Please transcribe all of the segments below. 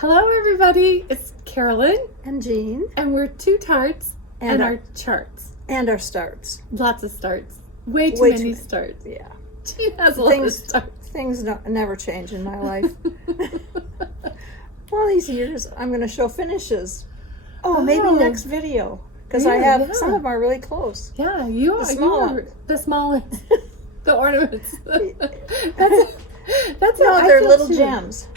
Hello, everybody. It's Carolyn and Jean, and we're two tarts and our charts. And our starts. Lots of starts. Way too many starts. Yeah. Jean has a lot of starts. Things never change in my life. All these years, I'm going to show finishes. Maybe next video. Because I have some of them are really close. Yeah, you are. The small ones. The ornaments. That's no, they're little gems.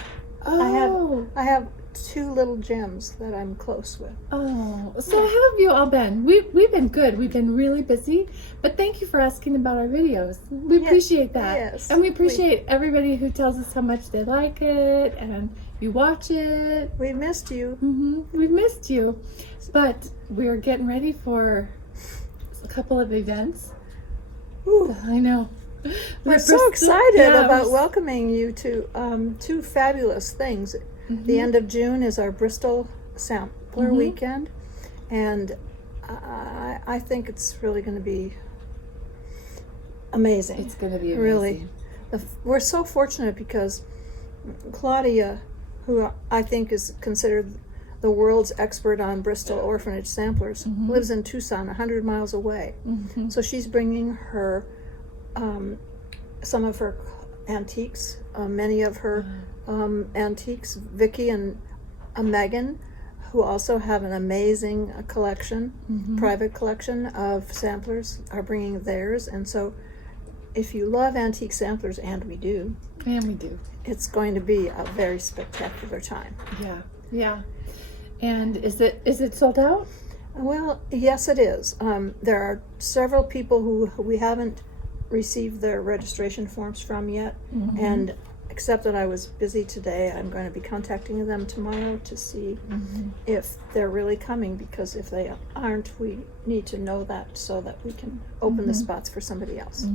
Oh. I have two little gems that I'm close with. Oh, so how have you all been? We've been good. We've been really busy, but thank you for asking about our videos. We appreciate that. Yes. And we appreciate everybody who tells us how much they like it and you watch it. We missed you. We've missed you. But we're getting ready for a couple of events. Ooh. I know. We're so excited about welcoming you to two fabulous things. The end of June is our Bristol Sampler weekend, and I think it's really going to be amazing. It's going to be amazing. Really. We're so fortunate because Claudia, who I think is considered the world's expert on Bristol orphanage samplers, lives in Tucson, 100 miles away. So she's bringing her some of her antiques, many of her antiques. Vicky and Megan, who also have an amazing collection, private collection of samplers, are bringing theirs. And so if you love antique samplers, and we do, it's going to be a very spectacular time. Yeah. And is it sold out? Well, yes, it is. There are several people who we haven't received their registration forms from yet, and except that I was busy today, I'm going to be contacting them tomorrow to see if they're really coming, because if they aren't, we need to know that so that we can open the spots for somebody else.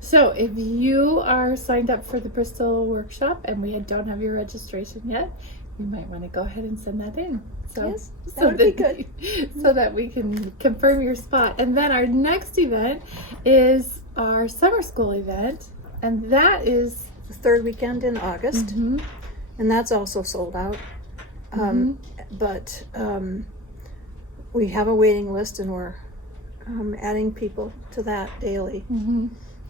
So if you are signed up for the Bristol workshop and we don't have your registration yet, you might want to go ahead and send that in. Yes, that would be good. So that we can confirm your spot. And then our next event is our summer school event, and that is the third weekend in August, and that's also sold out. But we have a waiting list, and we're adding people to that daily.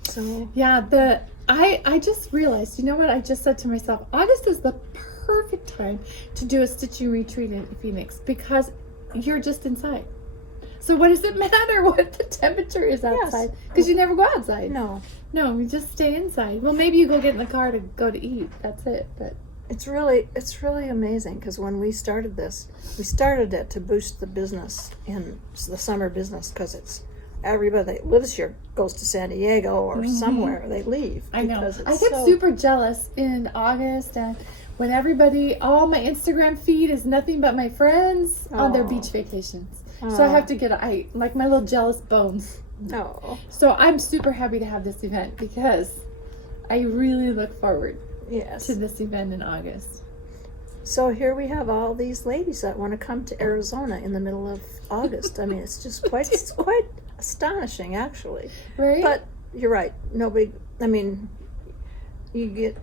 So yeah, I just realized, you know what I just said to myself, August is the perfect time to do a stitching retreat in Phoenix, because you're just inside. So what does it matter what the temperature is outside? Because you never go outside. No, you just stay inside. Well, maybe you go get in the car to go to eat. That's it. But it's really amazing, because when we started this, we started it to boost the business in the summer business, because it's everybody that lives here goes to San Diego or somewhere. They leave. I know. I get super jealous in August, and when all my Instagram feed is nothing but my friends on their beach vacations. So I have to get, like my little jealous bones. So I'm super happy to have this event, because I really look forward to this event in August. So here we have all these ladies that want to come to Arizona in the middle of August. I mean, it's just quite astonishing, actually. Right? But you're right. Nobody, I mean, you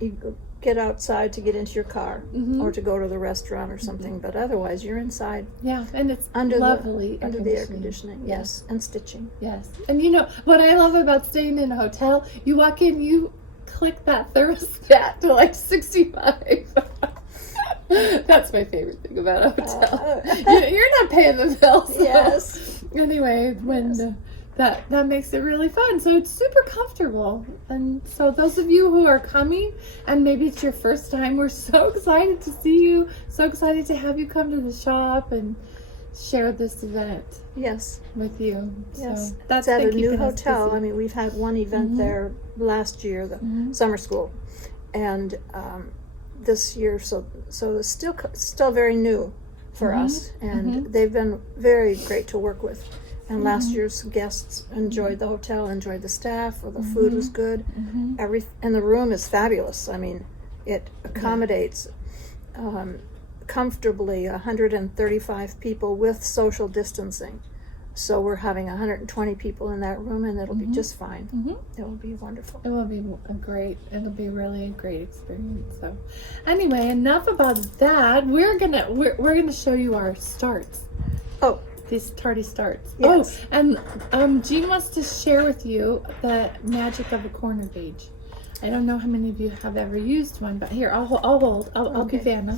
get outside to get into your car or to go to the restaurant or something, but otherwise you're inside. Yeah, and it's under lovely under the air conditioning. Yes, and stitching. Yes, and you know what I love about staying in a hotel? You walk in, you click that thermostat to like 65. That's my favorite thing about a hotel. You're not paying the bills. So. Yes. Anyway, that makes it really fun. So it's super comfortable. And so those of you who are coming, and maybe it's your first time, we're so excited to see you. So excited to have you come to the shop and share this event. With you. Yes. So that's at a new hotel. I mean, we've had one event there last year, the summer school, and this year, so it's still very new for us, and they've been very great to work with. And last year's guests enjoyed the hotel, enjoyed the staff, or the food was good. And the room is fabulous. I mean, it accommodates comfortably 135 people with social distancing. So we're having 120 people in that room, and it'll be just fine. Mm-hmm. It will be wonderful. It will be it'll be really a great experience. So anyway, enough about that. We're gonna show you our starts. Oh, These tarty starts. yes. Oh, and Jean wants to share with you the magic of a corner gauge. I don't know how many of you have ever used one, but here, I'll hold. I'll be Vanna.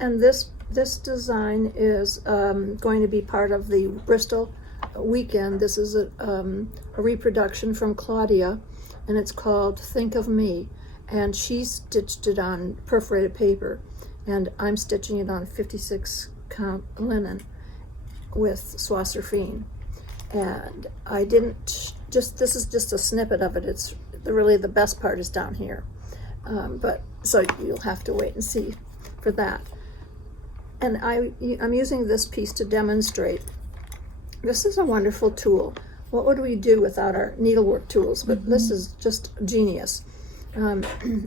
And this design is going to be part of the Bristol weekend. This is a reproduction from Claudia, and it's called Think of Me. And she stitched it on perforated paper, and I'm stitching it on 56 count linen with Soie. And I didn't this is just a snippet of it. It's really the best part is down here. But so you'll have to wait and see for that. And I'm using this piece to demonstrate. This is a wonderful tool. What would we do without our needlework tools? But this is just genius.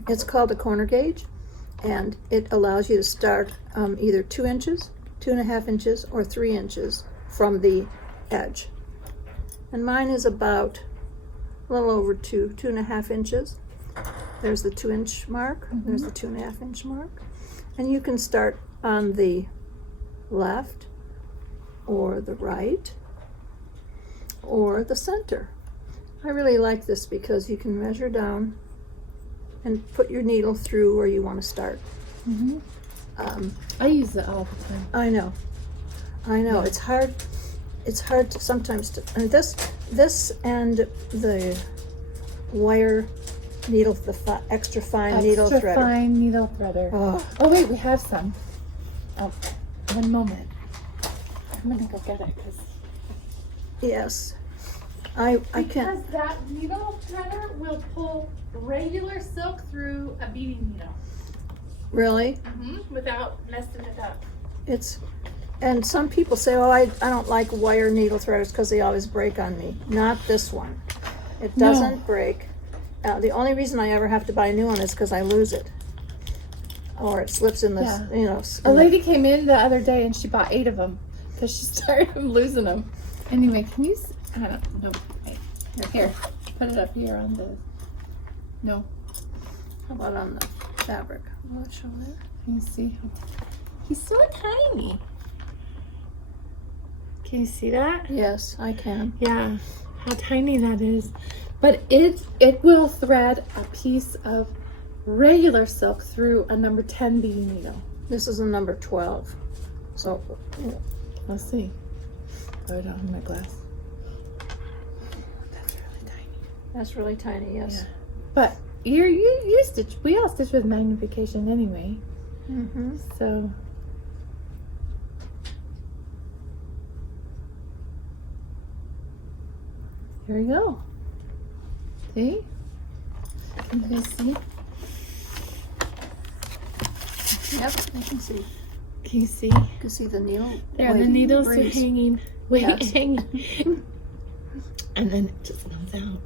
It's called a corner gauge, and it allows you to start either 2 inches, 2.5 inches, or 3 inches from the edge. And mine is about a little over 2.5 inches. There's the 2-inch mark. There's the 2.5-inch mark. And you can start on the left or the right or the center. I really like this because you can measure down and put your needle through where you want to start. I use it all the time. I know. Yeah. It's hard to sometimes to, and this and the wire needle, the extra fine needle threader. Extra fine needle threader. Oh wait, we have some. Oh, one moment. I'm gonna go get it because. Yes, I can't. Because that needle threader will pull regular silk through a beading needle. Really? Without messing it up. And some people say, oh, I don't like wire needle threaders because they always break on me. Not this one. It doesn't break. The only reason I ever have to buy a new one is because I lose it. Or it slips in the, A lady came in the other day and she bought 8 of them because she started losing them. Anyway, can you, I don't know. Wait. Here, put it up here on the, no. How about on the fabric? Will it show there? Can you see? He's so tiny. Can you see that? Yes, I can. Yeah, how tiny that is. But it will thread a piece of regular silk through a number 10 beading needle. This is a number 12. So, let's see. Oh, I don't have my glass. That's really tiny. That's really tiny, yes. Yeah. But you stitch. We all stitch with magnification anyway. So. Here we go. See? Can you guys see? Yep, I can see. Can you see? You can see the needle. There, the needles are hanging. Yes. Hanging. And then it just comes out.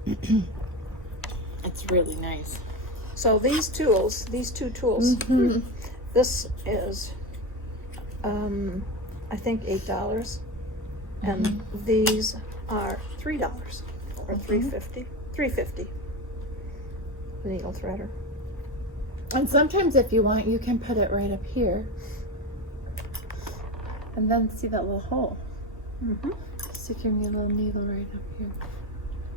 It's really nice. So these two tools, this is, I think $8, and these are $3 or $3.50. $3.50. The needle threader. And sometimes, if you want, you can put it right up here, and then see that little hole. Stick your little needle right up here.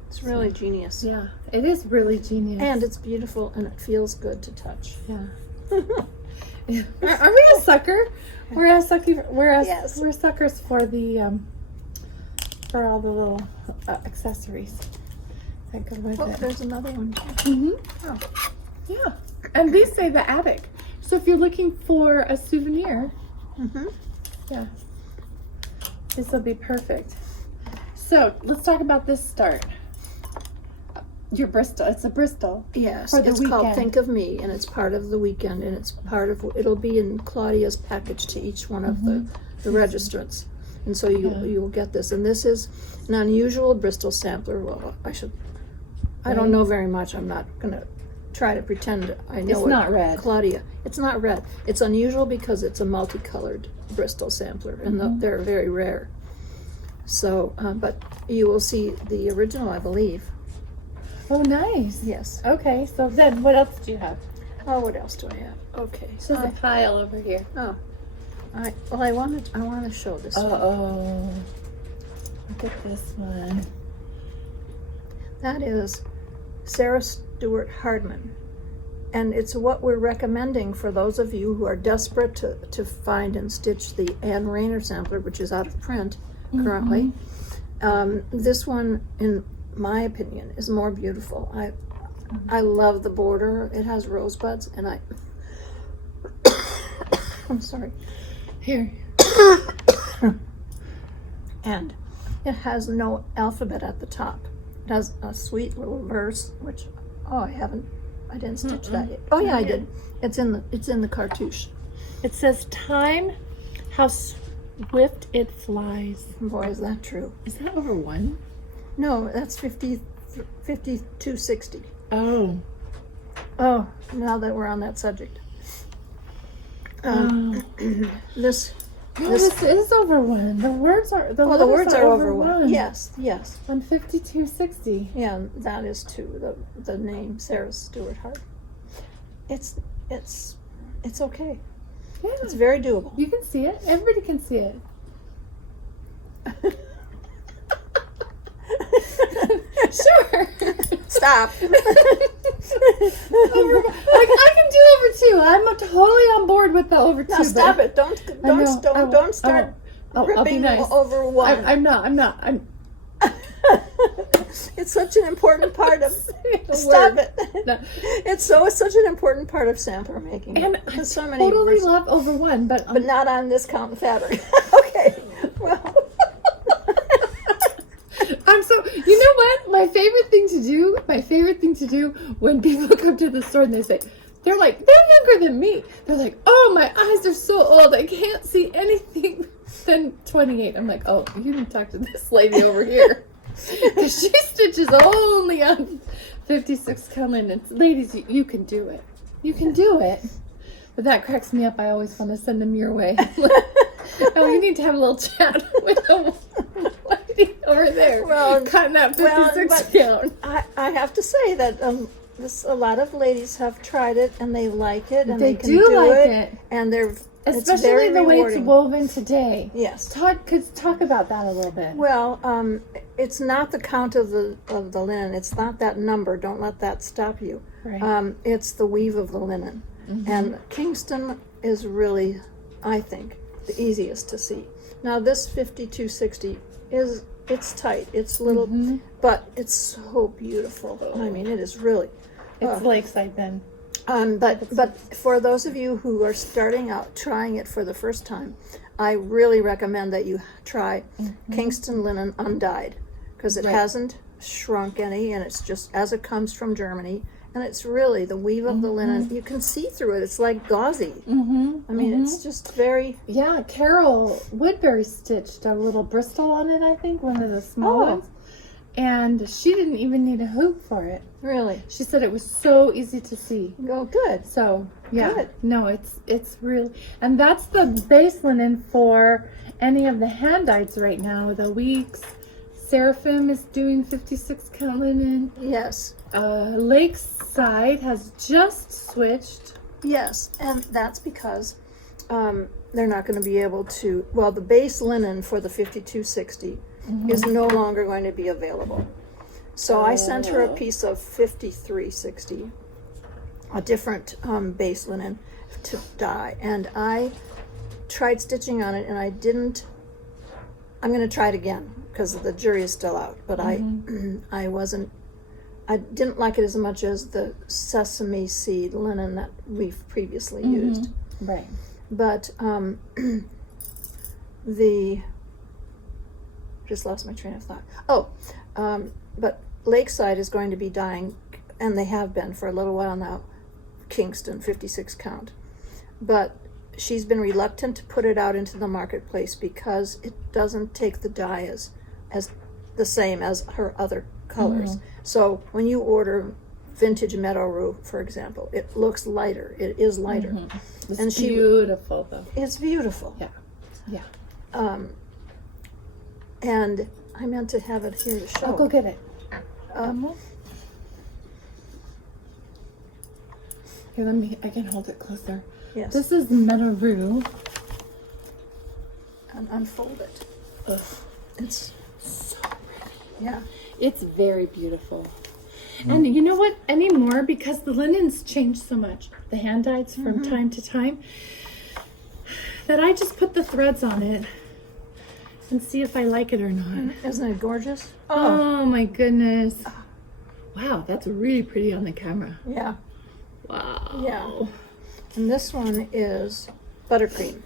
It's really genius. Yeah, it is really genius. And it's beautiful, and it feels good to touch. Yeah. Are we a sucker? We're suckers for the for all the little accessories that go with it. There's another one. Oh. Yeah, and these say the attic. So if you're looking for a souvenir, yeah, this will be perfect. So let's talk about this start. Your Bristol. It's a Bristol. Yes, for the it's weekend. called Think of Me, and it's part of the weekend, and it's part of. It'll be in Claudia's package to each one of the registrants, and so you will get this. And this is an unusual Bristol sampler. Well, I don't know very much. I'm not gonna try to pretend I know. It's not red. Claudia. It's not red. It's unusual because it's a multicolored Bristol sampler, and they're very rare. So, but you will see the original, I believe. Oh, nice. Yes. Okay, so then what else do you have? Oh, what else do I have? Okay. There's a pile over here. Oh, I want to show this one. Oh, look at this one. That is Sarah Stewart Hardman, and it's what we're recommending for those of you who are desperate to find and stitch the Anne Rayner sampler, which is out of print currently. This one, in my opinion, is more beautiful. I love the border. It has rosebuds, and I'm sorry. Here. And it has no alphabet at the top. It has a sweet little verse, which I didn't stitch that yet. Oh yeah, I did. It's in the cartouche. It says time, how swift it flies. Boy, is that true. Is that over 1? No, that's 5260. Oh. Oh, now that we're on that subject. This is over 1. The words are the words are over 1. Yes. On 5260. Yeah, that is too. The name Sarah Stewart Hart. It's okay. Yeah. It's very doable. You can see it. Everybody can see it. Sure. Stop. I can do over 2. I'm totally on board with the over 2. Now stop it. Don't start I'll be nice. over 1. I'm not. It's such an important part of stop it. No. It's such an important part of sampler making. And I so many totally love over 1, but not on this count fabric. Okay. Well. You know what? My favorite thing to do when people come to the store and they're younger than me. They're like, oh, my eyes are so old. I can't see anything than 28. I'm like, oh, you can talk to this lady over here. Because she stitches only on 56 count linen. Ladies, you can do it. You can do it. But that cracks me up. I always want to send them your way. Oh, you need to have a little chat with the lady over there. Well, cutting that 56 count. I have to say that a lot of ladies have tried it and they like it and they can do like it. And especially it's very the way rewarding. it's woven today. Yes. Talk about that a little bit. Well, it's not the count of the linen. It's not that number. Don't let that stop you. Right. It's the weave of the linen. Mm-hmm. And Kingston is really, I think, the easiest to see. Now this 5260 it's tight. It's little, but it's so beautiful. Oh. I mean, it is really. It's lakeside then. But for those of you who are starting out trying it for the first time, I really recommend that you try Kingston linen undyed, because it hasn't shrunk any, and it's just as it comes from Germany, and it's really the weave of the linen. You can see through it. It's like gauzy. I mean, it's just very. Yeah, Carol Woodbury stitched a little Bristol on it. I think one of the small ones. And she didn't even need a hoop for it. Really? She said it was so easy to see. Oh, good. So, yeah. Good. No, it's really... And that's the base linen for any of the hand-dyeds right now. The Weeks. Seraphim is doing 56 count linen. Yes. Lakeside has just switched. Yes, and that's because they're not going to be able to... Well, the base linen for the 5260 is no longer going to be available. So I sent her a piece of 5360, a different base linen to dye, and I tried stitching on it, and I didn't. I'm going to try it again because the jury is still out, but I didn't like it as much as the sesame seed linen that we've previously used. Right. But just lost my train of thought. But Lakeside is going to be dyeing, and they have been for a little while now, Kingston 56 count. But she's been reluctant to put it out into the marketplace because it doesn't take the dye as the same as her other colors. So when you order vintage Meadow Rue, for example, it looks lighter. It is lighter. It's beautiful, though. It's beautiful. Yeah. And I meant to have it here to show. I'll go get it. Um, Here, I can hold it closer. yes. This is Meadow. And unfold it. Ugh. It's So pretty. yeah. It's very beautiful. And you know what? Anymore, because the linens change so much, the hand dyes from time to time, that I just put the threads on it and see if I like it or not. Isn't it gorgeous? Oh my goodness. Wow, that's really pretty on the camera. Yeah. Wow. Yeah. And this one is buttercream.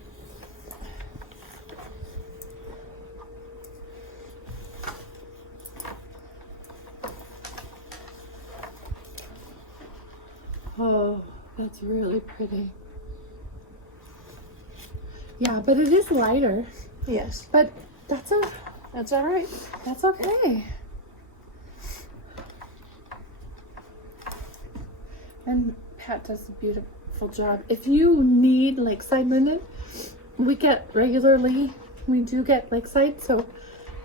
Oh, that's really pretty. Yeah, but it is lighter. Yes. But that's a That's all right. that's okay. And Pat does a beautiful job. If you need lakeside linen, we get regularly. We do get lakeside, so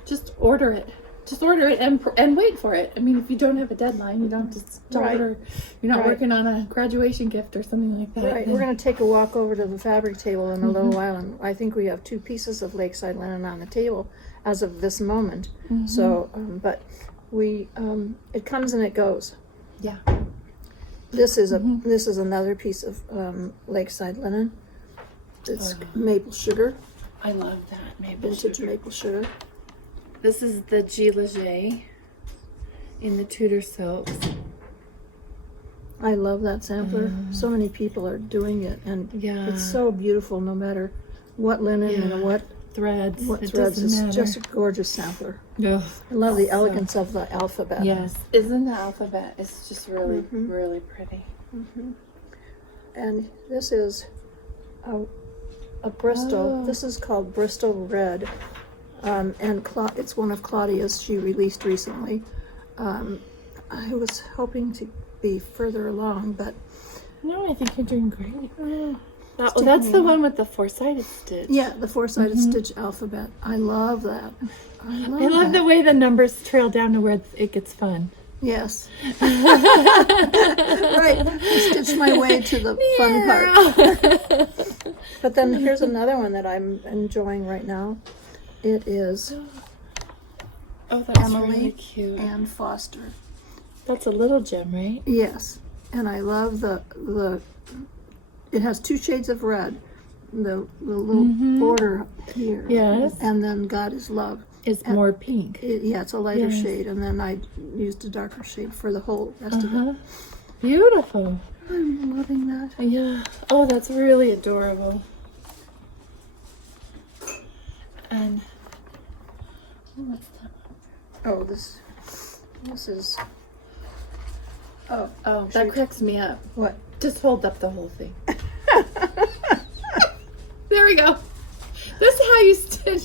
just order it. Just order it and wait for it. I mean, if you don't have a deadline, you don't just Right. order. You're not Right. working on a graduation gift or something like that. Right. then- We're going to take a walk over to the fabric table in a little while, and I think we have 2 pieces of lakeside linen on the table as of this moment. So, but we it comes and it goes. Yeah. This is another piece of lakeside linen. It's maple sugar, I love that maple vintage sugar. maple sugar. This is the G Leger in the Tudor silks. I love that sampler. So many people are doing it, and Yeah. it's so beautiful. No matter what linen Yeah. and what Threads. It threads, doesn't it's matter. just a gorgeous sampler. Ugh. I love the elegance of the alphabet. Yes. Isn't the alphabet? It's just really, really pretty. And this is a Bristol. Oh. This is called Bristol Red, and it's one of Claudia's she released recently. I was hoping to be further along, but No, I think you're doing great. it's Oh, that's taking the me a one with the 4-sided stitch. yeah, the 4-sided stitch alphabet. I love that. I love, I love the way the numbers trail down to where it gets fun. Yes. Right. I stitched my way to the fun part. But then here's another one that I'm enjoying right now. It is Oh, that's Emily really cute. Ann Foster. That's a little gem, right? Yes. And I love the it has 2 shades of red. The little border here. Yes. And then God is Love. It's more pink. It's a lighter Yes. shade, and then I used a darker shade for the whole rest of it. Beautiful. I'm loving that. Yeah. Oh, that's really adorable. And what's that? Oh, this is. Oh, Oh, that cracks me up. what? Just hold up the whole thing. There we go. This is how you stitch.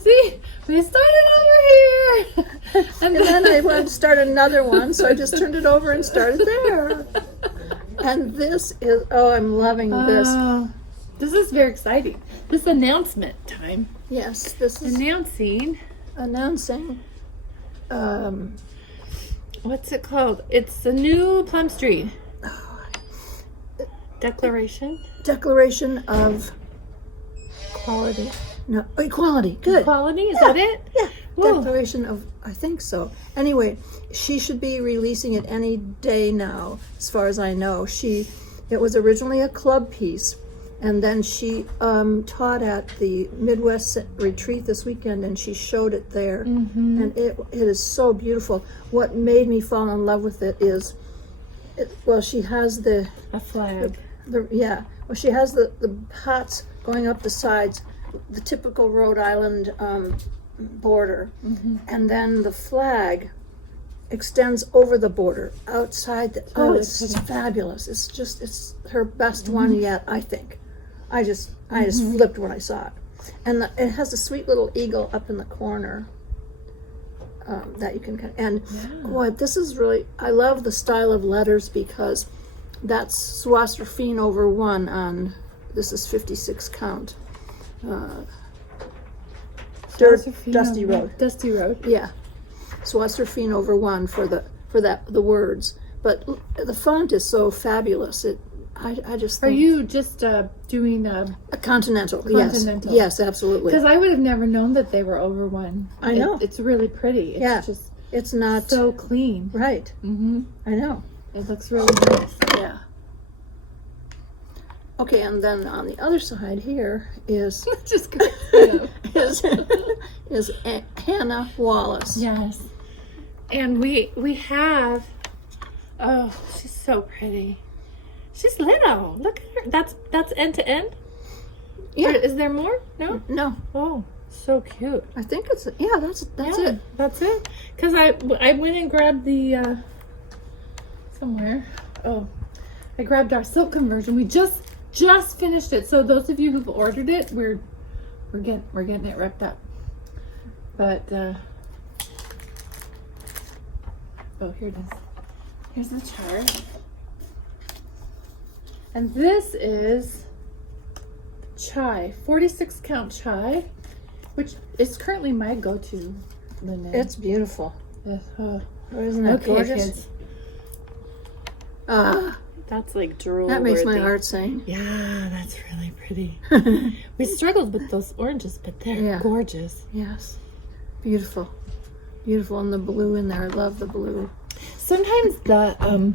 See, we started over here, And then I wanted to start another one, so I just turned it over and started there. And this is, oh, I'm loving this. This is very exciting. This announcement time. Yes, this is Announcing. announcing. What's it called? It's a new Plum Street. Declaration. Declaration of Quality. no equality. Good. Equality? Is Yeah, that it? Yeah. Whoa. Declaration of, I think so. Anyway, she should be releasing it any day now, as far as I know. It was originally a club piece, and then she taught at the Midwest retreat this weekend, and she showed it there. And it is so beautiful. What made me fall in love with it is, she has A flag. she has the pots going up the sides, the typical Rhode Island border, and then the flag extends over the border outside. It's fabulous. It's her best one yet, I think. I just flipped when I saw it, and it has a sweet little eagle up in the corner. That you can boy, this is really, I love the style of letters because that's Swastrafine over 1 on, this is 56 count. dusty road. Dusty road. Yeah. Swasserfine over 1 for the words. But the font is so fabulous. I just Are think you just doing a continental? Continental. Yes, absolutely. Because I would have never known that they were over 1. I know. It's really pretty. It's just it's not so clean. right. Mm-hmm. I know. It looks really nice. Yeah. Okay, and then on the other side here is Just cracks me up. is Hannah Wallace. Yes. And we have, oh, she's so pretty. She's little. Look at her. That's end to end? Yeah. Is there more? No? No, Oh, so cute. I think it's that's Yeah, it. That's it. Because I went and grabbed the, somewhere. Oh, I grabbed our silk conversion. We just finished it. So those of you who've ordered it, we're getting it wrapped up. But, oh, here it is. Here's the chart. And this is chai, 46 count chai, which is currently my go-to linen. It's beautiful. Isn't that Okay, gorgeous? kids. That's like drool. That makes my worthy. heart sing. Yeah, that's really pretty. We struggled with those oranges, but they're gorgeous. Yes. Beautiful. Beautiful. And the blue in there. I love the blue. Sometimes the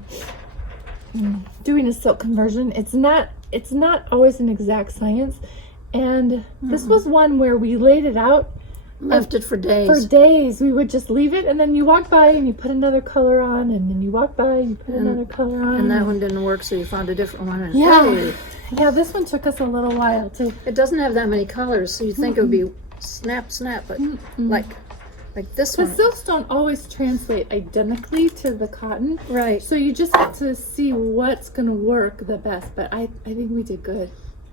doing a silk conversion, it's not always an exact science. And this was one where we laid it out. Left it for days. For days, we would just leave it, and then you walk by and you put another color on, and then you walk by and you put another color on. And that one didn't work, so you found a different one. And Yeah. hey, Yeah, this one took us a little while to. it doesn't have that many colors, so you'd think it would be snap, but like this The one. silks don't always translate identically to the cotton, Right. so you just have to see what's going to work the best. But I think we did good.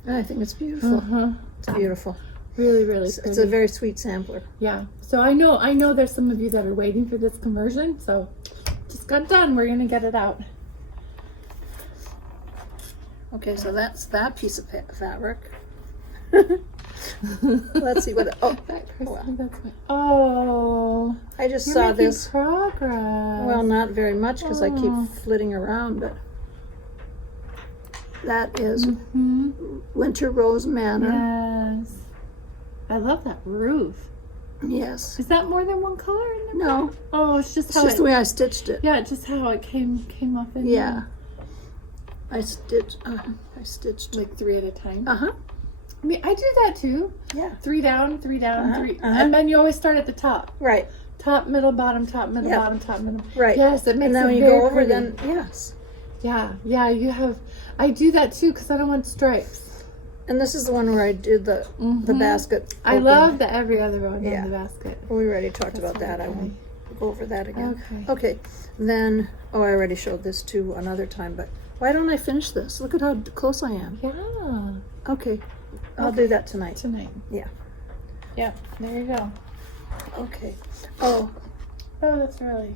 I think it's beautiful. It's beautiful. Really, really It's pretty. a very sweet sampler. Yeah. So I know there's some of you that are waiting for this conversion. So just got done. We're gonna get it out. Okay, so that's that piece of fabric. Let's see what. Oh, I just you're saw making this. progress. Well, not very much because I keep Oh. flitting around, but that is Winter Rose Manor. Yes. I love that roof. Yes. Is that more than one color in there? No, Oh, it's just it's how just the way I stitched it. Yeah, just how it came off in Yeah. I stitched. like 3 at a time. Uh-huh. I mean, I do that too. Yeah. 3 down, 3 down, 3, uh-huh. and then you always start at the top. Right. Top, middle, bottom, top, middle, Yeah. bottom, top, middle. Right. Yes, it makes And then it when you very go over, pretty. then yes. Yeah, you have. I do that too because I don't want stripes. And this is the one where I did the basket. I open. love the every other one Yeah. in the basket. We already talked about really that. I won't go over that again. Okay. Okay. Then, I already showed this too another time, but why don't I finish this? Look at how close I am. Yeah. Okay. I'll do that tonight. Tonight. Yeah. Yeah. There you go. Okay. Oh, Oh, that's really.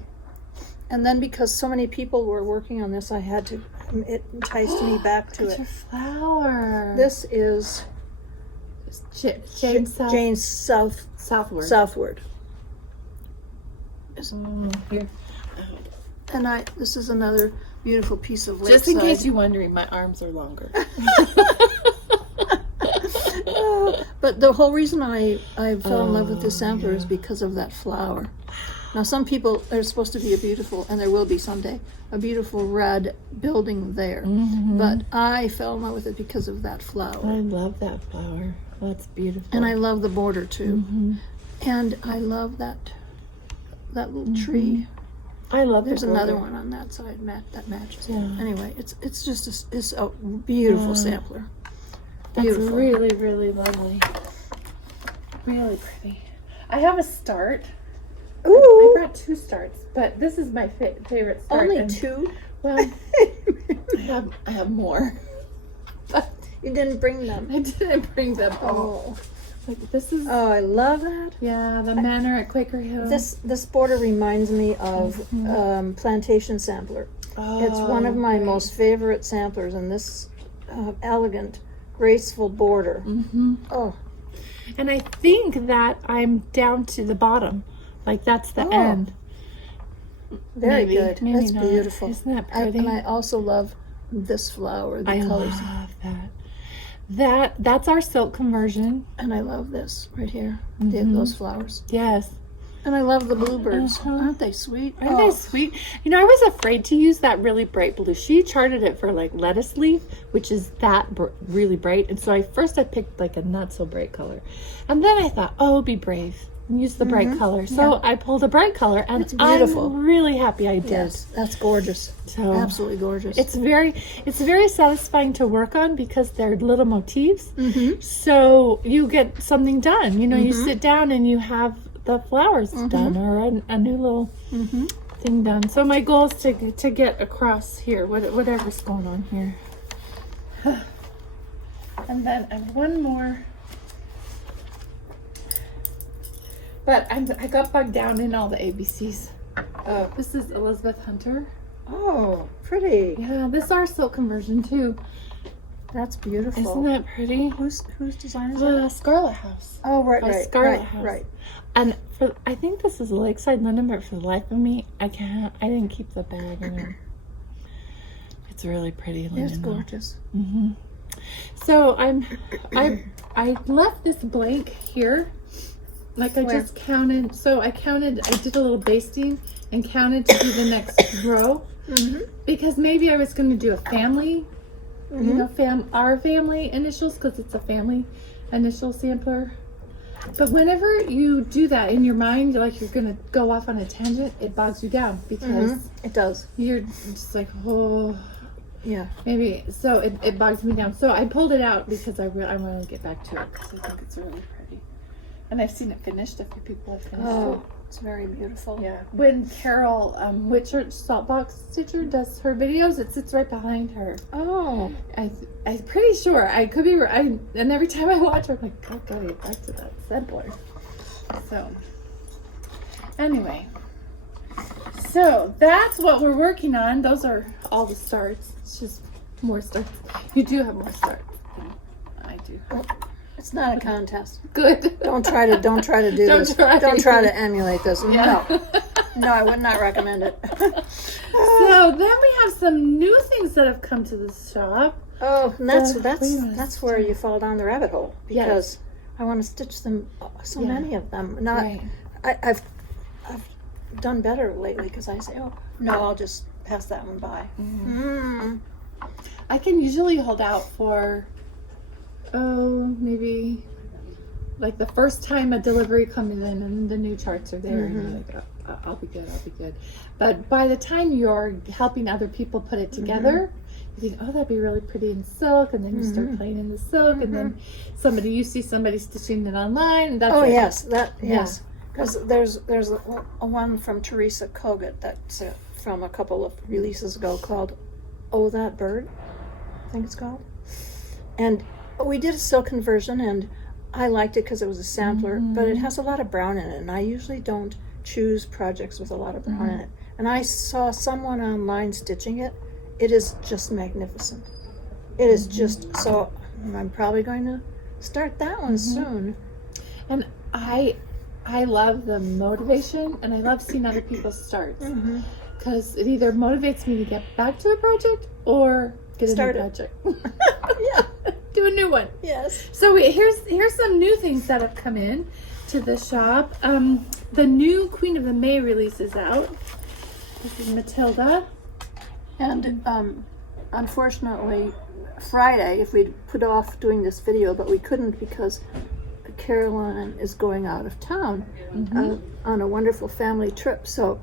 and then because so many people were working on this, I had to, it enticed me back to It's it. your flower. This is Jane's Jane's southward. Southward. Here. And this is another beautiful piece of Just in lakeside. case you're wondering, my arms are longer. But the whole reason I fell in love with this sampler is because of that flower. Now, some people, there's supposed to be a beautiful, and there will be someday, a beautiful red building there. But I fell in love with it because of that flower. I love that flower. That's beautiful. And I love the border too. And I love that little tree. I love. There's the another border. one on that side that matches. Yeah. Anyway, it's just it's a beautiful sampler. That's Beautiful. really, really lovely. Really pretty. I have a start. I Ooh, brought 2 starts, but this is my favorite start. only and- 2. Well, I have more. You didn't bring them. I didn't bring them all. Like this is Oh, I love that. yeah, the manor at Quaker Hill. This border reminds me of Plantation Sampler. It's one of my most favorite samplers, and this elegant, graceful border. Oh, And I think that I'm down to the bottom. Like that's the end. Very Maybe, good. maybe That's not. beautiful. Isn't that pretty? And I also love this flower, the colors. love that. That's our silk conversion. And I love this right here. Those flowers. Yes. And I love the bluebirds. Aren't they sweet? Aren't they sweet? You know, I was afraid to use that really bright blue. She charted it for like lettuce leaf, which is that really bright. And so I picked like a not so bright color. And then I thought, oh, be brave and use the bright color. So I pulled a bright color, and it's beautiful. I'm really happy I did. Yes, that's gorgeous. So absolutely gorgeous. It's very satisfying to work on because they're little motifs. So you get something done. You know, you sit down and you have the flowers done, or a new little thing done. So my goal is to get across here, whatever's going on here. And then I have one more. But I got bogged down in all the ABCs. This is Elizabeth Hunter. Oh, pretty. Yeah, this is our silk conversion too. That's beautiful. Isn't that pretty? Whose design is that? Scarlet House. Oh, right. And I think this is a Lakeside linen, but for the life of me, I didn't keep the bag in it. It's really pretty linen. It's gorgeous. So I left this blank here. Like I just counted. So I did a little basting and counted to do the next row. Because maybe I was going to do a family, you know, our family initials, because it's a family initial sampler. But whenever you do that in your mind, like you're going to go off on a tangent, it bogs you down because it does. You're just like, oh, yeah, maybe. So it bogs me down. So I pulled it out because I want to get back to it because I think it's really pretty. And I've seen it finished. A few people have finished it. It's very beautiful. Yeah. When Carol Whitchurch Saltbox Stitcher does her videos, it sits right behind her. Oh. I'm pretty sure. I could be right. And every time I watch her, I'm like, God, gotta get back to that sampler. So, anyway. So, that's what we're working on. Those are all the starts. It's just more starts. You do have more starts. I do. It's not a contest. Good. Don't try to do this. Don't try to emulate this. Yeah. No, I would not recommend it. So then we have some new things that have come to the shop. Oh, and that's where you fall down the rabbit hole because I want to stitch them. So many of them. Not. I've done better lately because I say, oh no, I'll just pass that one by. I can usually hold out for. Maybe like the first time a delivery comes in and the new charts are there and you're like, I'll be good. But by the time you're helping other people put it together, you think, oh, that'd be really pretty in silk, and then you start playing in the silk, and then you see somebody stitching it online. And that's yes. Because there's a one from Teresa Kogut that's from a couple of releases ago called "Oh That Bird," I think it's called, and we did a silk conversion, and I liked it because it was a sampler, but it has a lot of brown in it, and I usually don't choose projects with a lot of brown in it. And I saw someone online stitching it. It is just magnificent. It is just, so I'm probably going to start that one soon. And I love the motivation, and I love seeing other people's starts, because it either motivates me to get back to a project or get a new project. Do a new one. Yes. So here's some new things that have come in to the shop. The new Queen of the May release is out. This is Matilda. And unfortunately, Friday, if we'd put off doing this video, but we couldn't because Caroline is going out of town on a wonderful family trip. So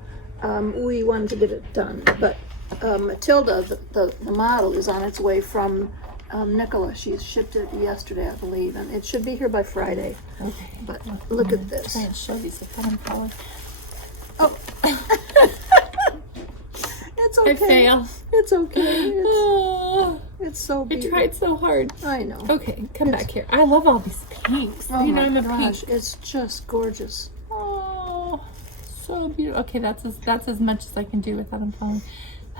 we wanted to get it done. But Matilda, the model, is on its way from Nicola. She shipped it yesterday, I believe, and it should be here by Friday. Okay. But look at this. I'll show you the pattern color. Oh. It's okay. I fail. It's okay. It's so beautiful. I tried so hard. I know. Okay, come back here. I love all these pinks. Oh you know, my I'm a gosh, pink. it's just gorgeous. Oh, so beautiful. Okay, that's as much as I can do without them falling.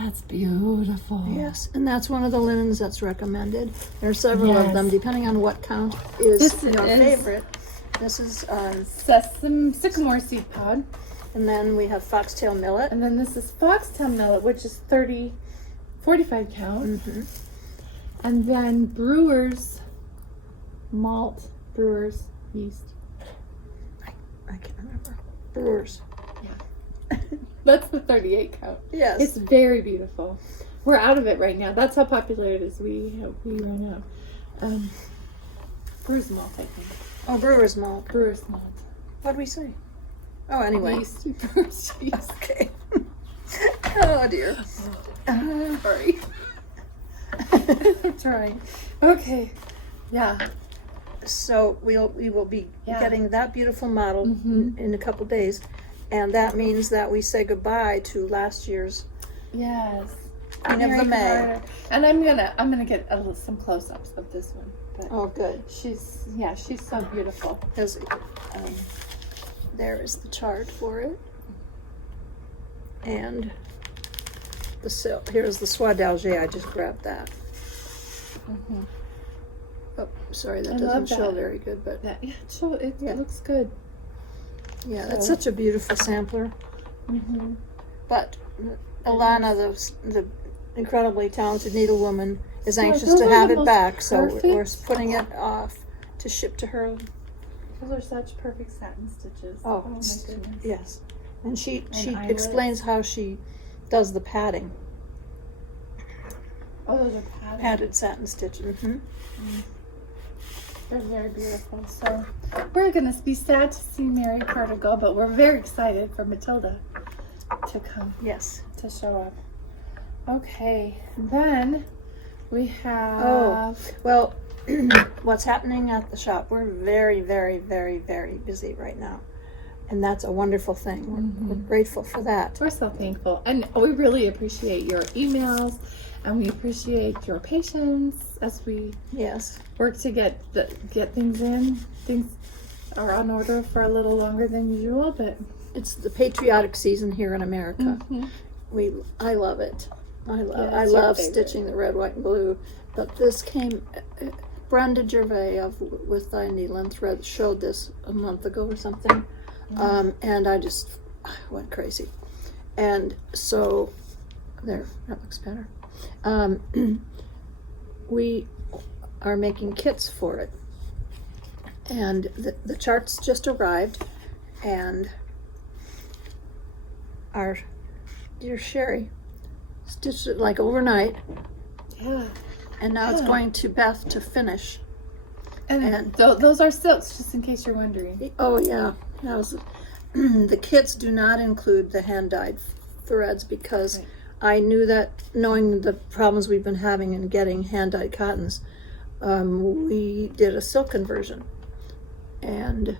That's beautiful. Yes, and that's one of the linens that's recommended. There are several of them, depending on what count is This your is favorite. This is, Sesame sycamore seed pod. and then we have foxtail millet. And then this is foxtail millet, which is 45 count. Mm-hmm. And then brewer's malt, brewer's yeast. I can't remember. Brewers. That's the 38 count. Yes. It's very beautiful. We're out of it right now. That's how popular it is. We ran out. Brewer's malt, I think. Oh, brewer's malt. Brewer's malt. What'd we say? Oh, anyway. Yeast. Brewer's yeast. Okay. Oh, dear. Sorry. I'm trying. Okay. Yeah. So we will be getting that beautiful model in a couple days, and that means that we say goodbye to last year's Yes. Queen of the May. And I'm gonna get some close-ups of this one. But Oh, good. she's so beautiful. Because there is the chart for it, and the silk. Here's the soie d'Alger. I just grabbed that. Mm-hmm. Oh, sorry, that I doesn't love show that. very good, but It looks good. yeah, that's such a beautiful sampler. Mm-hmm. But Alana, the incredibly talented needlewoman, is anxious those to are have the it most back, so we're perfect. putting it off to ship to her. Those are such perfect satin stitches. Oh, my goodness. yes. And she eyelets. explains how she does the padding. Oh, those are Padded satin stitch. Mm-hmm. They're very beautiful. So we're gonna be sad to see Mary Carter go, but we're very excited for Matilda to come Yes. to show up. Okay, then we have. Well, what's happening at the shop? We're very, very, very, very busy right now, and that's a wonderful thing. We're grateful for that. We're so thankful, and we really appreciate your emails, and we appreciate your patience as we Yes. work to get things in. Things are on order for a little longer than usual, but It's the patriotic season here in America. I love it. I it's your love favorite. stitching the red, white, and blue. But this came. Brenda Gervais of With Thy Needle and Thread showed this a month ago or something, and I just went crazy. And so, there, that looks better. We are making kits for it, and the charts just arrived, and our dear Sherry stitched it like overnight, yeah. and now it's going to Beth to finish. And those are silks, just in case you're wondering. Oh yeah, that was, the kits do not include the hand-dyed threads because I knew that, knowing the problems we've been having in getting hand-dyed cottons, we did a silk conversion, and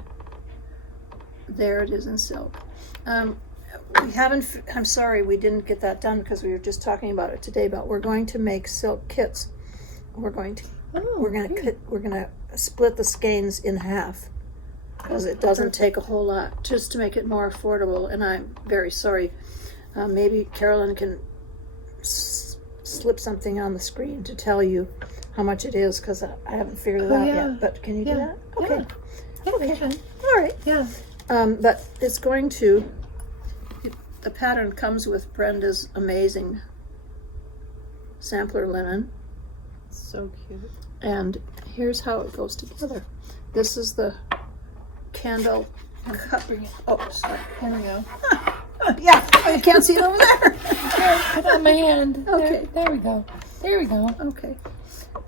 there it is in silk. We haven't, I'm sorry we didn't get that done because we were just talking about it today, but we're going to make silk kits. We're going to split the skeins in half because it doesn't take a whole lot, just to make it more affordable, and I'm very sorry. Maybe Carolyn can slip something on the screen to tell you how much it is, because I haven't figured it out yet, but can you do that? Okay. Yeah, we can. All right. Yeah. But it's going to, the pattern comes with Brenda's amazing sampler linen. So cute. And here's how it goes together. This is the candle cut. Oh, sorry. Here we go. Yeah, you can't see it over there. Put on my hand. Okay. There we go. There we go. Okay.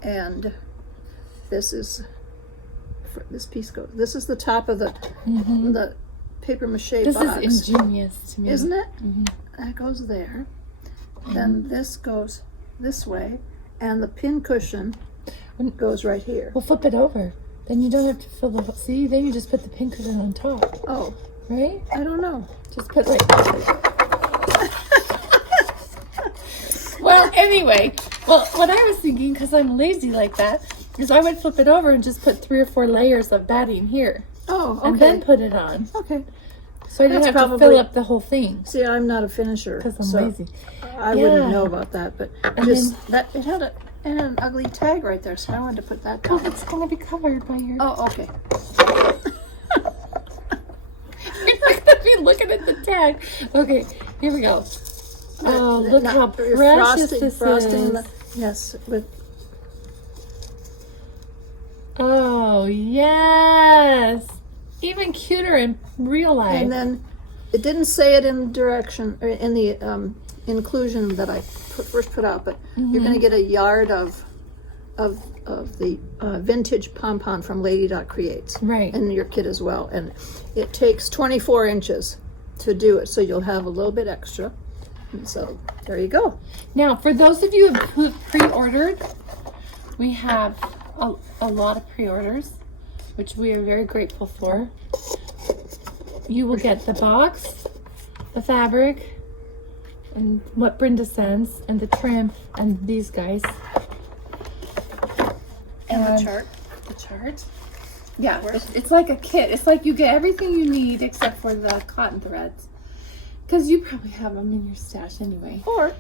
And this is, this piece goes, this is the top of the paper mache This box. is ingenious to me. Isn't it? That goes there. Then this goes this way, and the pin cushion goes right here. We'll flip it over. Then you don't have to fill the. See, then you just put the pin cushion on top. Oh, Right? I don't know. Just put like. Well, anyway, what I was thinking, because I'm lazy like that, is I would flip it over and just put 3 or 4 layers of batting here. Oh, okay. And then put it on. Okay. So I didn't That's have to fill up the whole thing. See, I'm not a finisher. Because I'm so lazy. I wouldn't know about that, but And just that it had an ugly tag right there, so I wanted to put that down. Oh, it's going to be covered by your... Oh, okay. You're not going to be looking at the tag. Okay, here we go. Oh, look how precious this is. Yes, with... Oh, yes. Even cuter in real life. And then it didn't say it in direction or in the inclusion that I first put out, but you're going to get a yard of the vintage pom-pom from Lady Dot Creates, right? And your kit as well. And it takes 24 inches to do it, so you'll have a little bit extra. And so there you go. Now, for those of you who pre-ordered, we have a lot of pre-orders, which we are very grateful for. You will get the box, the fabric, and what Brenda sends, and the trim, and these guys. And the chart. The chart. Yeah, it's like a kit. It's like you get everything you need except for the cotton threads. Because you probably have them in your stash anyway. Or,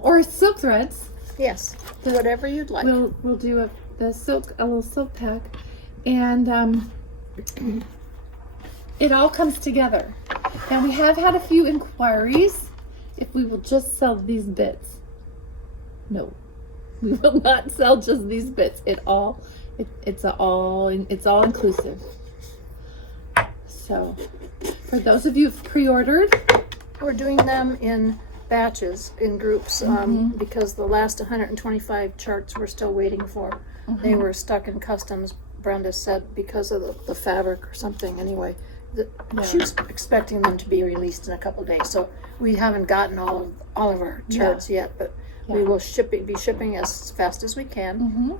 or silk threads. yes, whatever you'd like. We'll do a little silk pack. And it all comes together. Now, we have had a few inquiries if we will just sell these bits. No, we will not sell just these bits. It's all inclusive. So, for those of you who've pre-ordered, we're doing them in batches, in groups, because the last 125 charts we're still waiting for. They were stuck in customs, Brenda said, because of the fabric or something. Anyway, she was expecting them to be released in a couple of days. So we haven't gotten all of our charts yet, but we will be shipping as fast as we can,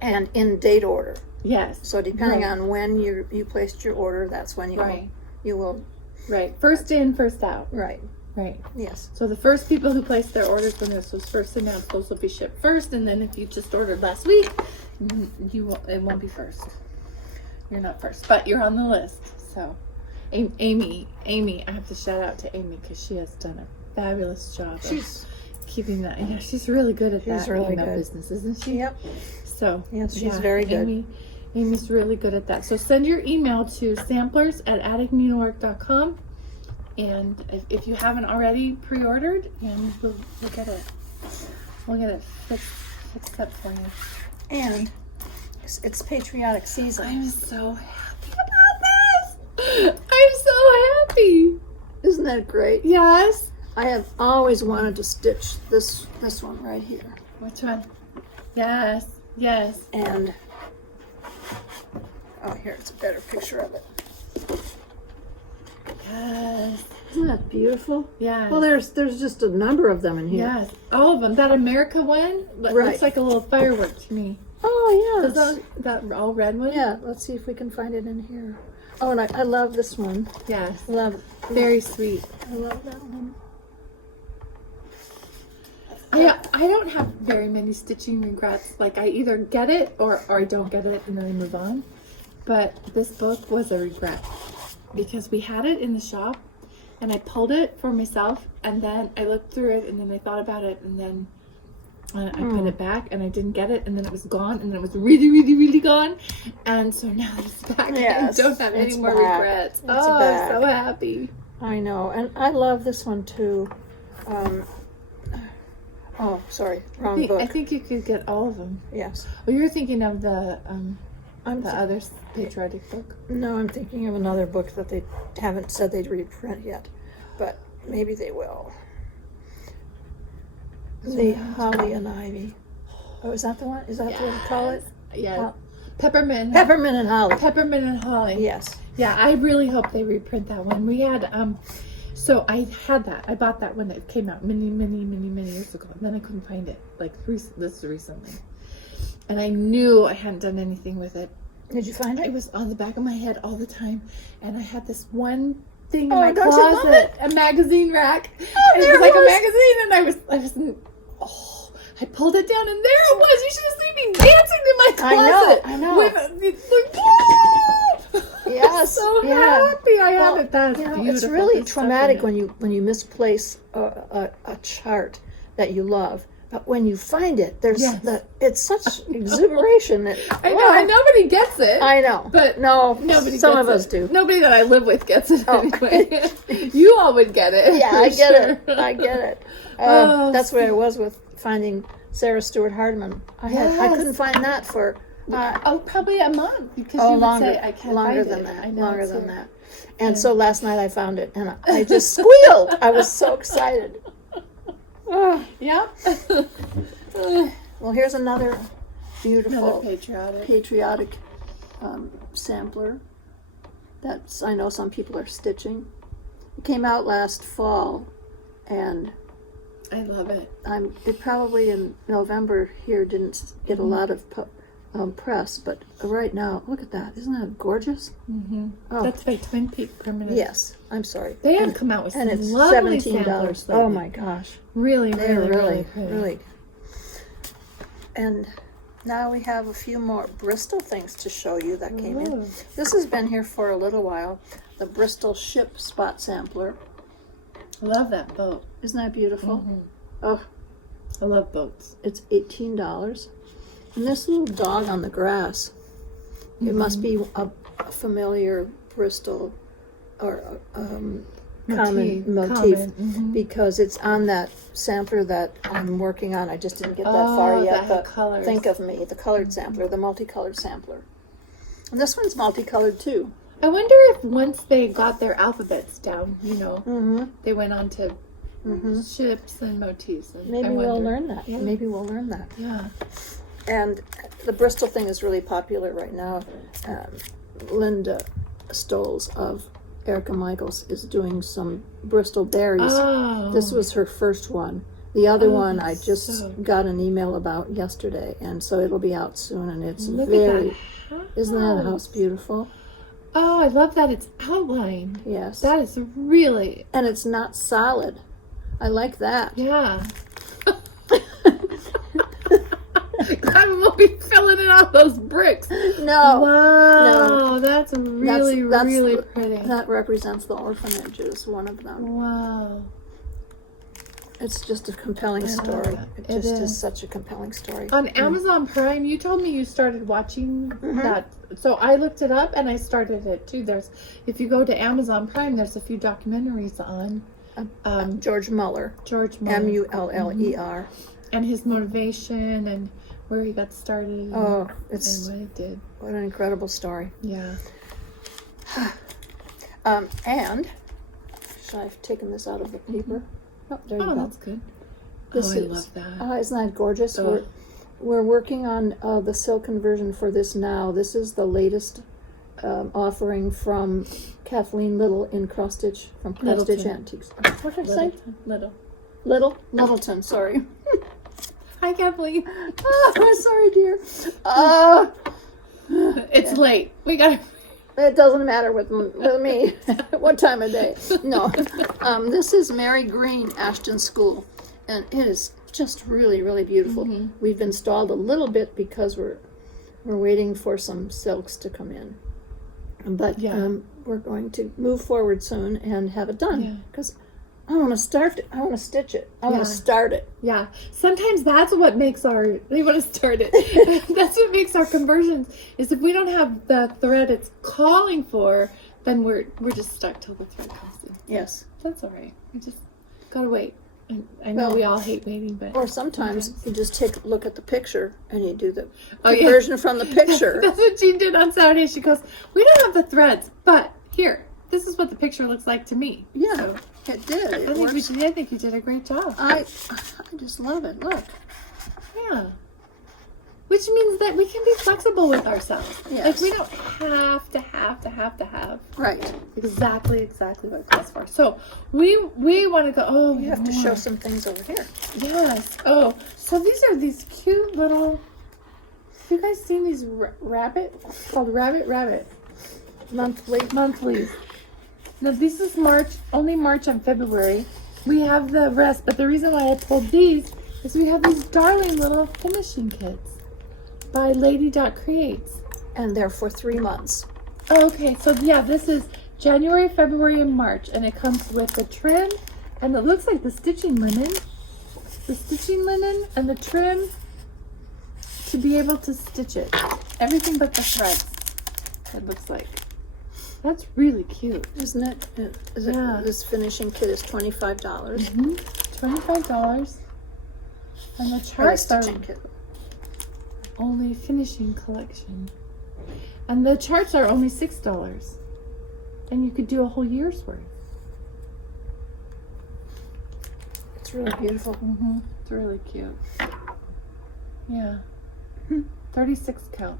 and in date order. Yes. So depending on when you placed your order, that's when you will. Right. First in, first out. Right. Right. Yes. So the first people who place their orders when this was first announced, those will be shipped first, and then if you just ordered last week, it won't be first. You're not first, but you're on the list. So, Amy, I have to shout out to Amy because she has done a fabulous job. She's keeping that. Yeah, she's really good at that email business, isn't she? Yep. So yes, she's very good. Amy's really good at that. So send your email to samplers@addictneedlework.com. And if you haven't already pre-ordered, and we'll get it fixed up for you. And it's patriotic season. I'm so happy about this. I'm so happy. Isn't that great? Yes. I have always wanted to stitch this one right here. Which one? Yes. Yes. And here's a better picture of it. Yes. Isn't that beautiful? Yeah. Well, there's just a number of them in here. Yes. All of them. That America one looks like a little firework to me. Oh, yes. That all red one? Yeah. Let's see if we can find it in here. Oh, and I love this one. Yes. Very sweet. I love that one. I don't have very many stitching regrets. Like, I either get it or I don't get it and then I move on. But this book was a regret because we had it in the shop and I pulled it for myself and then I looked through it and then I thought about it and then I put it back and I didn't get it and then it was gone and then it was really, really, really gone. And so now it's back and I don't have any more regrets. I'm so happy. I know. And I love this one too. Oh, sorry, wrong book. I think you could get all of them. Yes. Oh, you're thinking of the other patriotic book? No, I'm thinking of another book that they haven't said they'd reprint yet, but maybe they will. The Holly and Ivy. Oh, is that the one? Is that what you call it? Yeah. Peppermint and Holly. Peppermint and Holly. Yes. Yeah, I really hope they reprint that one. We had so I had that. I bought that when it came out many years ago. And then I couldn't find it. Like this recently. And I knew I hadn't done anything with it. Did you find it? It was on the back of my head all the time. And I had this one thing in my don't you love closet, a magazine rack. And it was like a magazine and I pulled it down and there it was. You should have seen me dancing in my closet. I know. With, Yes. so happy I have it. That's beautiful. It's really There's stuff traumatic in it. when you misplace a chart that you love. But when you find it, there's it's such exuberation. I know, and nobody gets it. I know, but no, nobody. Some gets of us it. do. Nobody that I live with gets it anyway. You all would get it. Yeah, I get it. I get it. That's where I was with finding Sarah Stewart Hardman. I couldn't find that for probably a month because you would say I can't longer find than it. that. I know, Longer than that. And so last night I found it, and I just squealed. I was so excited. Yeah. Well, here's another beautiful patriotic. sampler that I know some people are stitching. It came out last fall, and I love it. It probably in November here didn't get a lot of press, but right now, look at that. Isn't that gorgeous? Mm-hmm. Oh. That's by Twin Peak Primitive. Yes, I'm sorry. They have come out with some and it's lovely $17. samplers. Oh my gosh. Really, They're really pretty. really. And now we have a few more Bristol things to show you that came in. This has been here for a little while. The Bristol Ship Spot Sampler. I love that boat. Isn't that beautiful? Mm-hmm. Oh, I love boats. it's $18. And this little dog on the grass, it must be a familiar Bristol or common motif because it's on that sampler that I'm working on. I just didn't get that far yet, but colors. Think of Me, the colored sampler, the multicolored sampler. And this one's multicolored too. I wonder if once they got their alphabets down, they went on to ships and motifs. And Maybe we'll learn that. Yeah. Maybe we'll learn that. Yeah. And the Bristol thing is really popular right now. Linda Stoles of Erica Michaels is doing some Bristol berries. Oh. This was her first one. The other one I just got an email about yesterday, and so it'll be out soon. And it's isn't that house beautiful? Oh, I love that it's outlined. Yes, that is really, and it's not solid. I like that. Yeah. I will be filling it out those bricks. No. Wow. No. That's really pretty. That represents the orphanage is one of them. Wow. It's just a compelling story. It just is such a compelling story. On Amazon Prime, you told me you started watching that. So I looked it up and I started it too. If you go to Amazon Prime, there's a few documentaries on George Muller. Muller. And his motivation and where he got started and what he did. What an incredible story. Yeah. And should I have taken this out of the paper? Oh, there you go. That's good. I love that. Isn't that gorgeous? We're working on the silk conversion for this now. This is the latest offering from Kathleen Little in Cross Stitch from Cross Stitch Antiques. What did I say? Littleton, sorry. Hi, Kathleen. Sorry, dear. It's late. We got. It doesn't matter with me what time of day. No. This is Mary Green, Ashton School, and it is just really, really beautiful. We've installed a little bit because we're waiting for some silks to come in, but we're going to move forward soon and have it done because I want to start it. I want to stitch it. I want to start it. Yeah. Sometimes that's what makes we want to start it. That's what makes our conversions, is if we don't have the thread it's calling for, then we're just stuck till the thread comes in. Yes. That's all right. We just got to wait. I know we all hate waiting, but... Or sometimes you just take a look at the picture and you do the conversion from the picture. That's what Jean did on Saturday. She goes, we don't have the threads, but here, this is what the picture looks like to me. Yeah. So, it did. I think you did a great job. I just love it. Look. Yeah. Which means that we can be flexible with ourselves. Yes. Like we don't have to have. Right. Exactly what it calls for. So we want to go, you have to show some things over here. Yes. Oh, so these are these cute little, have you guys seen these called Rabbit? Monthlies. Now this is only March and February. We have the rest, but the reason why I pulled these is we have these darling little finishing kits by Lady Creates. And they're for 3 months. Okay, so yeah, this is January, February, and March, and it comes with the trim, and it looks like the stitching linen and the trim to be able to stitch it. Everything but the threads, it looks like. That's really cute. Isn't it? Yeah. This finishing kit is $25. $25. And the charts are only finishing collection. And the charts are only $6. And you could do a whole year's worth. It's really beautiful. It's really cute. Yeah. 36 count.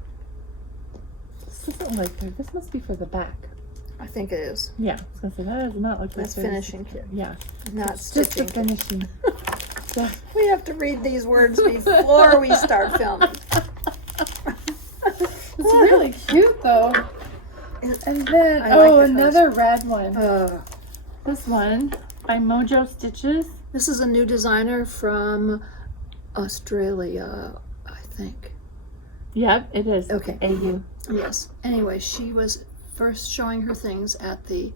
This doesn't look good. This must be for the back. I think it is. Yeah, I was gonna say that does not look like That's finishing kit. Yeah, Not it's just the stitching kit. finishing. Yeah. We have to read these words before we start filming. It's really cute though. And then I like the another red one. This This one by Mojo Stitches. This is a new designer from Australia, I think. Yep, it is. Okay. AU. Yes. Anyway, she was first showing her things at the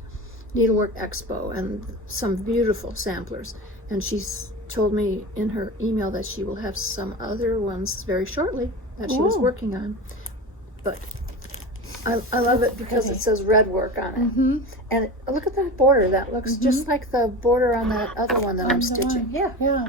Needlework Expo and some beautiful samplers. And she's told me in her email that she will have some other ones very shortly that she was Ooh. working on. But I love it because it says red work on it. And look at that border. That looks just like the border on that other one that I'm stitching. Yeah. Yeah.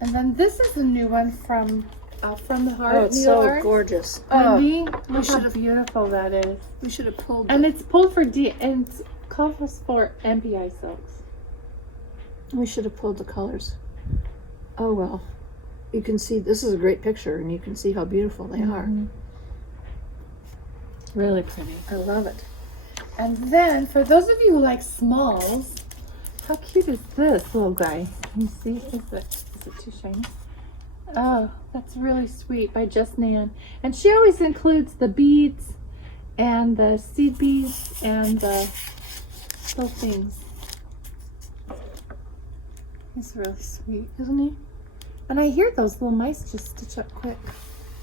And then this is a new one from the Heart. Oh, it's Needle so Art. gorgeous. Wendy, look should how have- beautiful that is. We should have pulled And it's pulled for and it's calls for MPI silks. We should have pulled the colors. Oh well. You can see this is a great picture and you can see how beautiful they are. Really pretty. I love it. And then for those of you who like smalls, how cute is this little guy? Can you see? Is it too shiny? Oh, that's really sweet by Just Nan. And she always includes the beads and the seed beads and the little things. He's really sweet, isn't he? And I hear those little mice just stitch up quick.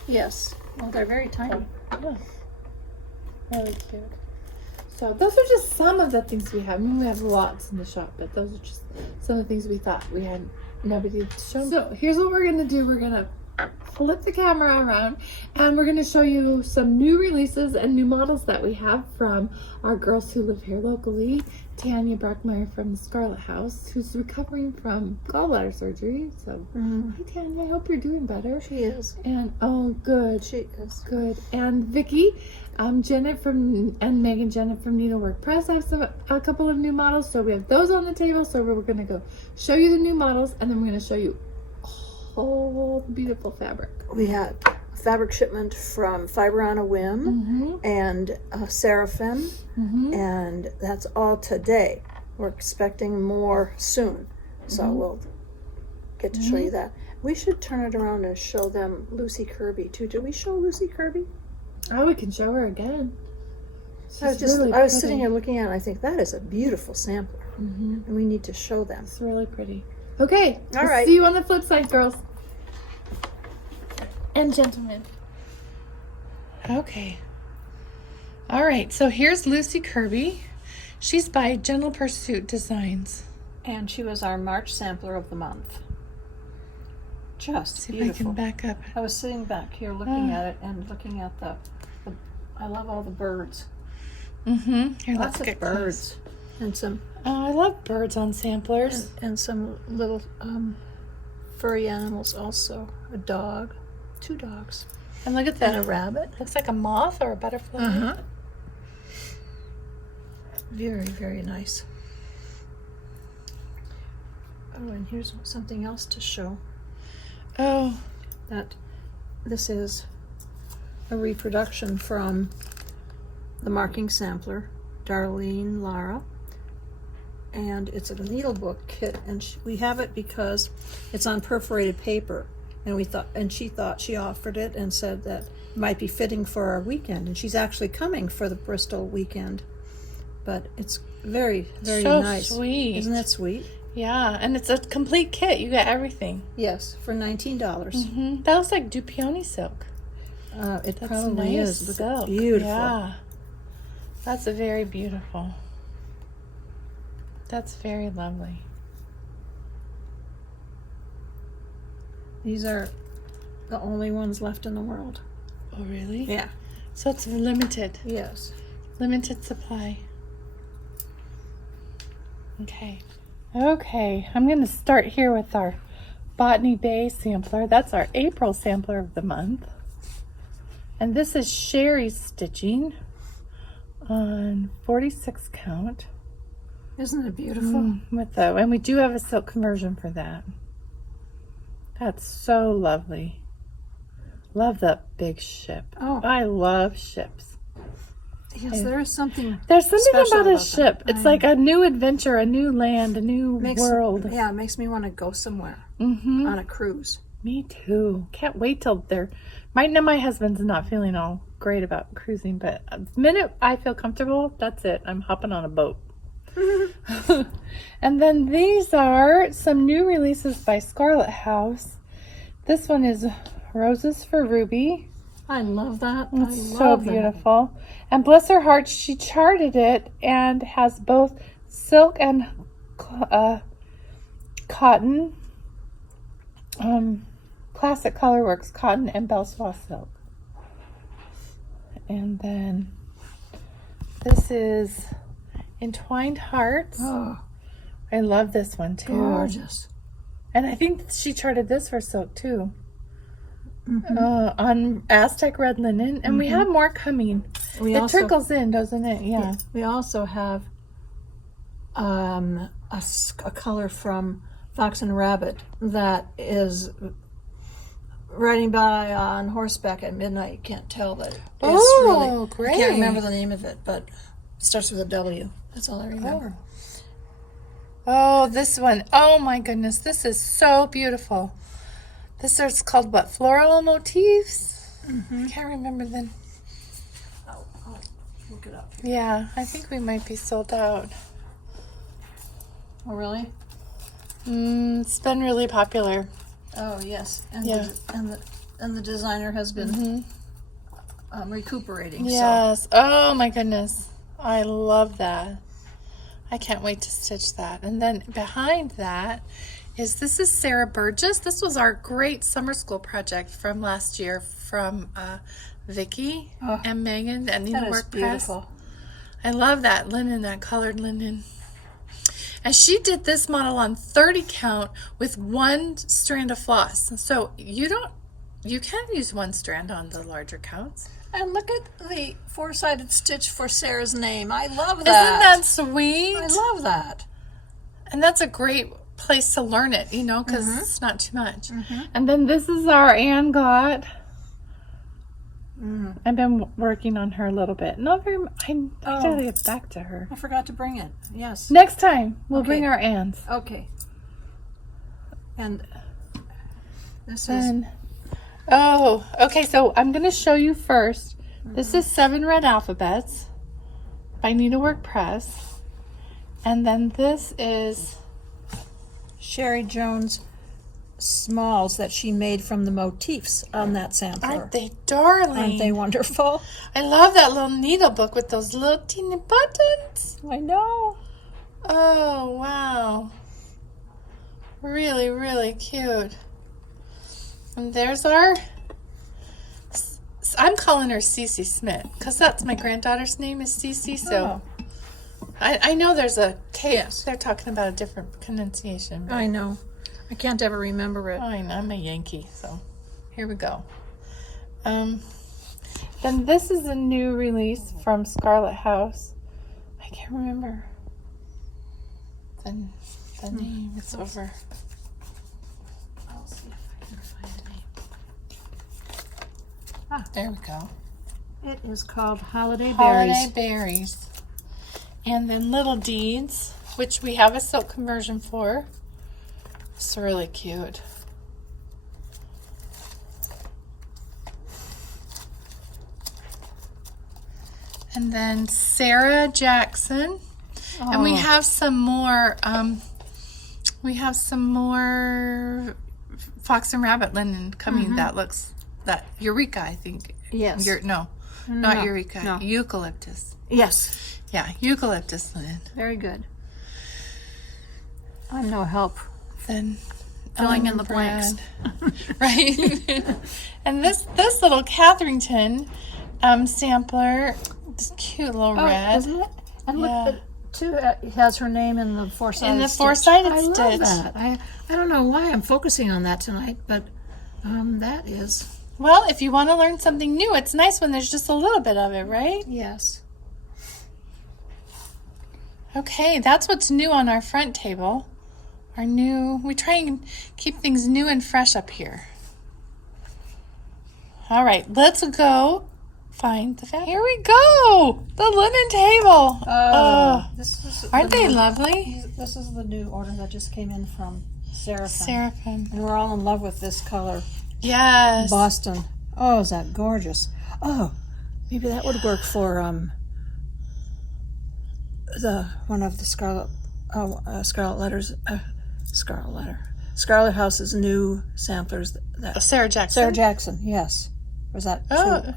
Yes. Well, they're very tiny. Yeah. Really cute. So those are just some of the things we have. I mean, we have lots in the shop, but those are just some of the things we thought we had nobody to show. So here's what we're gonna do. We're gonna flip the camera around and we're gonna show you some new releases and new models that we have from our girls who live here locally. Tanya Brockmeyer from the Scarlet House, who's recovering from gallbladder surgery. So hi Tanya, I hope you're doing better. She is. And oh good. She is. Good. And Vicky, Janet and Megan Janet from Needlework Press have a couple of new models. So we have those on the table. So we're going to go show you the new models and then we're going to show you all the beautiful fabric. We had a fabric shipment from Fiber on a Whim and Seraphim, and that's all today. We're expecting more soon, so we'll get to show you that. We should turn it around and show them Lucy Kirby too. Did we show Lucy Kirby? Oh, we can show her again. I was sitting here looking at it and I think that is a beautiful sampler, and we need to show them. It's really pretty. Okay, All we'll right. see you on the flip side, girls and gentlemen. Okay. All right, so here's Lucy Kirby. She's by Gentle Pursuit Designs. And she was our March sampler of the month. Just See beautiful. if I can back up. I was sitting back here looking at it and looking at the I love all the birds. Here, let's Lots get of birds. And some Oh, I love birds on samplers. and some little furry animals also. A dog. 2 dogs. And look at And that. a rabbit. Looks like a moth or a butterfly. Very, very nice. Oh, and here's something else to show. Oh, That this is a reproduction from the marking sampler, Darlene Lara. And it's a needlebook kit, and we have it because it's on perforated paper. And she thought she offered it and said that it might be fitting for our weekend. And she's actually coming for the Bristol weekend. But it's very, very so nice. sweet. Isn't that sweet? Yeah, and it's a complete kit. You got everything. Yes, for $19. That looks like Dupioni silk. It That's probably nice is. Look, silk. beautiful. Yeah. That's very beautiful. That's very lovely. These are the only ones left in the world. Oh, really? Yeah. So it's limited. Yes. Limited supply. Okay. Okay, I'm going to start here with our Botany Bay Sampler. That's our April sampler of the month. And this is Sherry stitching on 46 count. Isn't it beautiful? And we do have a silk conversion for that. That's so lovely. Love that big ship. Oh. I love ships. Yes, there's something about a them. ship. It's like a new adventure, a new land, a new world. Yeah, it makes me want to go somewhere on a cruise. Me too. Can't wait till they're... My husband's not feeling all great about cruising, but the minute I feel comfortable, that's it. I'm hopping on a boat. And then these are some new releases by Scarlet House. This one is Roses for Ruby. I love that. It's so beautiful. And bless her heart, she charted it and has both silk and cotton. Classic Colorworks cotton and Belsois silk. And then this is Entwined Hearts. Oh, I love this one too. gorgeous. And I think she charted this for silk too. On Aztec red linen, and we have more coming. It trickles in, doesn't it? Yeah. We also have a color from Fox and Rabbit that is riding by on horseback at midnight. You can't tell, but it's great. I can't remember the name of it, but it starts with a W. That's all I remember. Oh, this one. Oh my goodness, this is so beautiful. This is called what? Floral Motifs? I can't remember then. I'll look it up. Yeah, I think we might be sold out. Oh, really? It's been really popular. Oh, yes. And Yeah. the designer has been recuperating. Yes. Oh my goodness. I love that. I can't wait to stitch that. And then behind that this is Sarah Burgess. This was our great summer school project from last year from Vicki and Megan at Needlework Press. I love that linen, that colored linen. And she did this model on 30 count with one strand of floss. So you can use one strand on the larger counts. And look at the four-sided stitch for Sarah's name. I love that. Isn't that sweet? I love that. And that's a great place to learn it, because it's not too much. And then this is our Anne got. I've been working on her a little bit. Not very much. I gotta get back to her. I forgot to bring it. Yes. Next time, we'll bring our Annes. Okay. And this is... okay, so I'm going to show you first. This is 7 Red Alphabets by Needlework Press. And then this is Sherry Jones smalls that she made from the motifs on that sampler. Aren't they darling? Aren't they wonderful? I love that little needle book with those little teeny buttons. I know. Oh, wow. Really, really cute. And there's I'm calling her Cece Smith because that's my granddaughter's name is Cece. So I know there's a K. Yes. They're talking about a different pronunciation. But I know. I can't ever remember it. I know, I'm a Yankee, so here we go. Then this is a new release from Scarlet House. I can't remember the name. It's over. I'll see if I can find the name. There we go. It is called Holiday Berries. Holiday Berries. And then Little Deeds, which we have a silk conversion for. It's really cute. And then Sarah Jackson. And we have some more Fox and Rabbit linen coming that Eureka, I think. Yes. Not No, Eureka. no. Eucalyptus. Yes. Yeah, eucalyptus linen. Very good. I'm no help. Then Filling in the blanks. Right. And this little Catherington sampler, this cute little red. Isn't it? And Yeah. look, too, it has her name in the four-sided In the stitch. four-sided I stitch. love that. I don't know why I'm focusing on that tonight, but that is. Well, if you want to learn something new, it's nice when there's just a little bit of it, right? Yes. Okay, that's what's new on our front table. We try and keep things new and fresh up here. All right, let's go find the fabric. Here we go, the linen table. This is Aren't they lovely? This is the new order that just came in from Seraphim. Seraphim. And we're all in love with this color. Yes. Boston. Oh, is that gorgeous? Oh, maybe that would work for one of the Scarlet House's new samplers. Sarah Jackson. Sarah Jackson, yes. Was that true?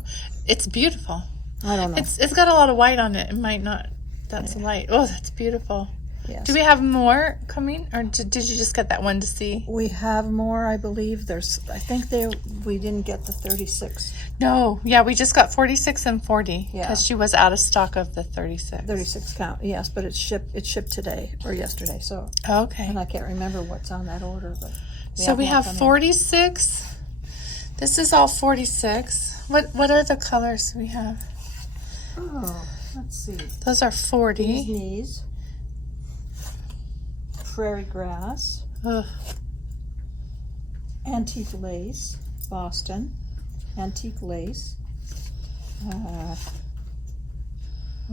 It's beautiful. I don't know. It's got a lot of white on it. It might not. That's light. Oh, that's beautiful. Yes. Do we have more coming, or did you just get that one to see? We have more, I believe. I think we didn't get the 36. No, yeah, we just got 46 and 40 Yeah. because she was out of stock of the 36. 36 count, yes, but it shipped today or yesterday. So, Okay. and I can't remember what's on that order, but We have 46. This is all 46. What are the colors we have? Oh, let's see. Those are 40. Knees. Prairie grass. Ugh. Antique lace. Boston. Antique lace. What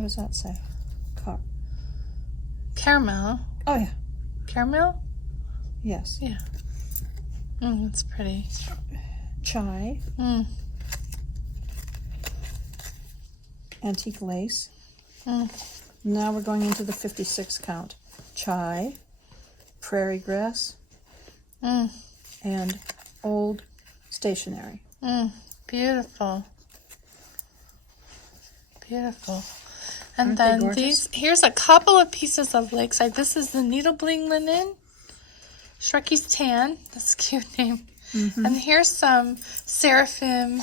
does that say? Caramel. Oh, yeah. Caramel? Yes. Yeah. That's pretty. Chai. Antique lace. Now we're going into the 56 count. Chai. Prairie grass. And old stationery. Beautiful. Beautiful. And Aren't they then gorgeous? here's a couple of pieces of Lakeside. This is the Needle Bling Linen. Shrekie's Tan. That's a cute name. And here's some Seraphim.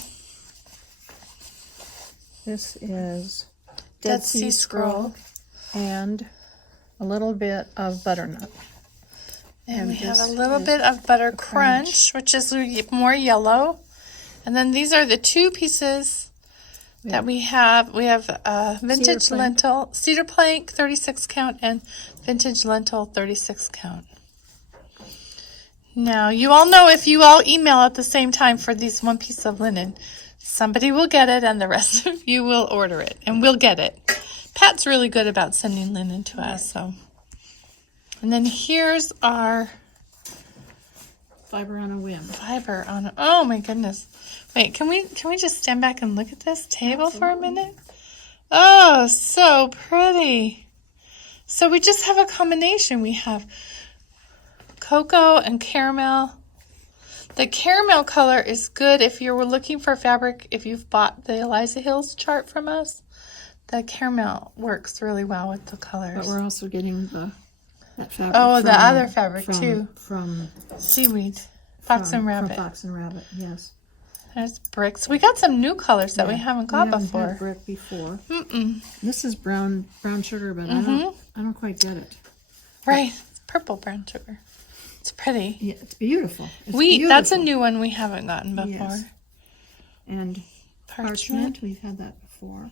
This is Dead Sea Scroll. And a little bit of butternut. And we have this a little is bit of Butter Crunch, which is more yellow. And then these are the two pieces that we have. We have vintage Cedar plank. lentil, cedar plank 36 count, and vintage lentil 36 count. Now, you all know if you all email at the same time for these one piece of linen, somebody will get it and the rest of you will order it, and we'll get it. Pat's really good about sending linen to us, so. And then here's our Fiber on a whim. fiber on it. Oh my goodness. Wait, can we just stand back and look at this table for a minute? Oh, so pretty. So we just have a combination. We have cocoa and caramel. The caramel color is good if you were looking for fabric, if you've bought the Eliza Hills chart from us. The caramel works really well with the colors. But we're also getting that fabric. Oh, the other fabric, too. From Seaweed. Fox and Rabbit. From Fox and Rabbit, yes. There's bricks. We got some new colors that we haven't got we haven't before. had brick before. Mm-mm. This is brown sugar, but I don't quite get it. Right. It's purple brown sugar. It's pretty. Yeah, it's beautiful. It's That's a beautiful. new one we haven't gotten before. Yes. And parchment, we've had that before.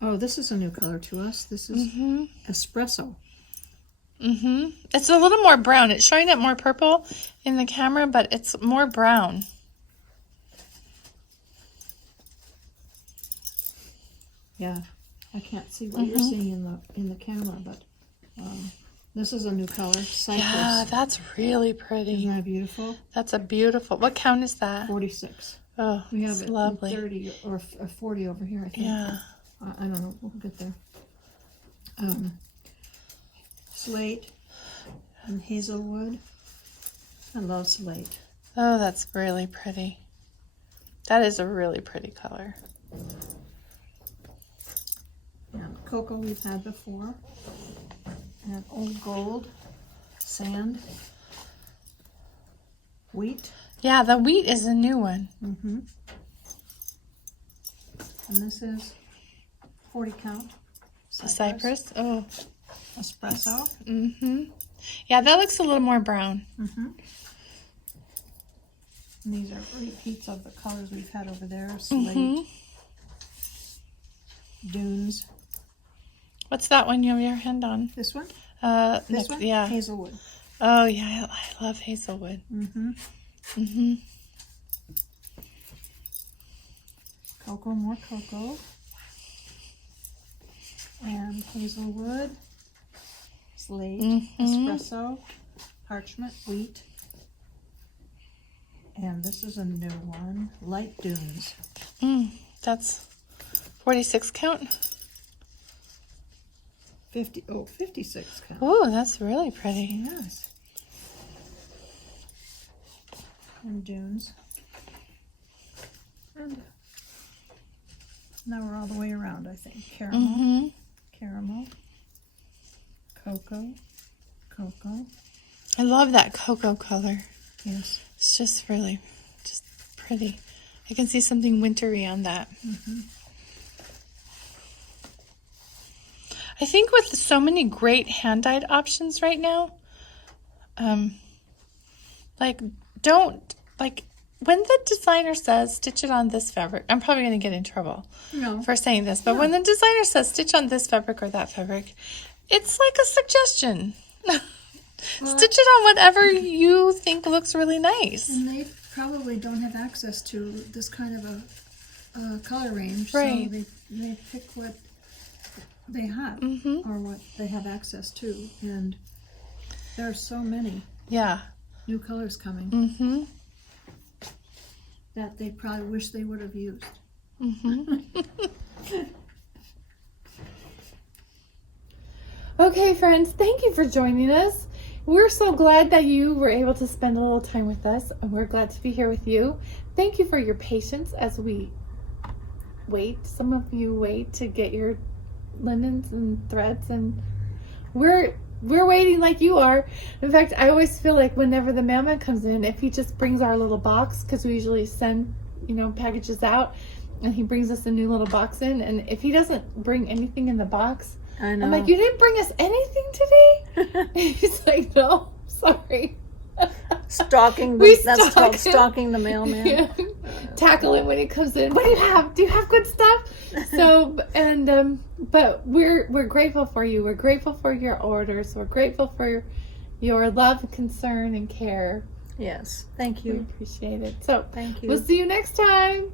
Oh, this is a new color to us. This is espresso. It's a little more brown. It's showing it more purple in the camera, but it's more brown. Yeah, I can't see what you're seeing in the camera, but this is a new color, cypress. Yeah, that's really pretty. Isn't that beautiful? That's a beautiful. What count is that? 46. Oh, We have it's it lovely. in 30 or 40 over here, I think. Yeah. I don't know. We'll get there. Slate and hazelwood. I love slate. Oh, that's really pretty. That is a really pretty color. cocoa we've had before. And old gold, sand, wheat. Yeah, the wheat is a new one. Mm-hmm. And this is 40 count. Cypress. Oh. Espresso. Mm-hmm. Yeah, that looks a little more brown. Mm-hmm. And these are repeats of the colors we've had over there. Slate, dunes. What's that one you have your hand on? This one? This one? Yeah. Hazelwood. Oh, yeah, I love hazelwood. Mm-hmm. Mm-hmm. Cocoa, more cocoa. And hazelwood. Slate, espresso, parchment, wheat. And this is a new one, light dunes. That's 46 count. 56 count. Oh, that's really pretty. Yes. And dunes. And now we're all the way around, I think. Caramel, caramel, cocoa, cocoa. I love that cocoa color. Yes. It's just really, just pretty. I can see something wintry on that. I think with so many great hand-dyed options right now, when the designer says stitch it on this fabric, I'm probably going to get in trouble for saying this, but when the designer says stitch on this fabric or that fabric, it's like a suggestion. Stitch it on whatever you think looks really nice. And they probably don't have access to this kind of a color range, right. So they pick what they have or what they have access to, and there are so many new colors coming that they probably wish they would have used. Okay, friends, thank you for joining us. We're so glad that you were able to spend a little time with us, and we're glad to be here with you. Thank you for your patience as we wait. Some of you wait to get your linens and threads, and we're waiting like you are. In fact, I always feel like whenever the mailman comes in, if he just brings our little box, because we usually send packages out, and he brings us a new little box in, and if he doesn't bring anything in the box, I know. I'm like, you didn't bring us anything today? And he's like, no, sorry. Stalking that's called stalking the mailman. Yeah. Tackle him when he comes in. What do you have? Do you have good stuff? So, and but we're grateful for you. We're grateful for your orders. We're grateful for your love, concern, and care. Yes, thank We you. appreciate it. So, Thank you. We'll see you next time.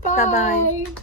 Bye. Bye-bye.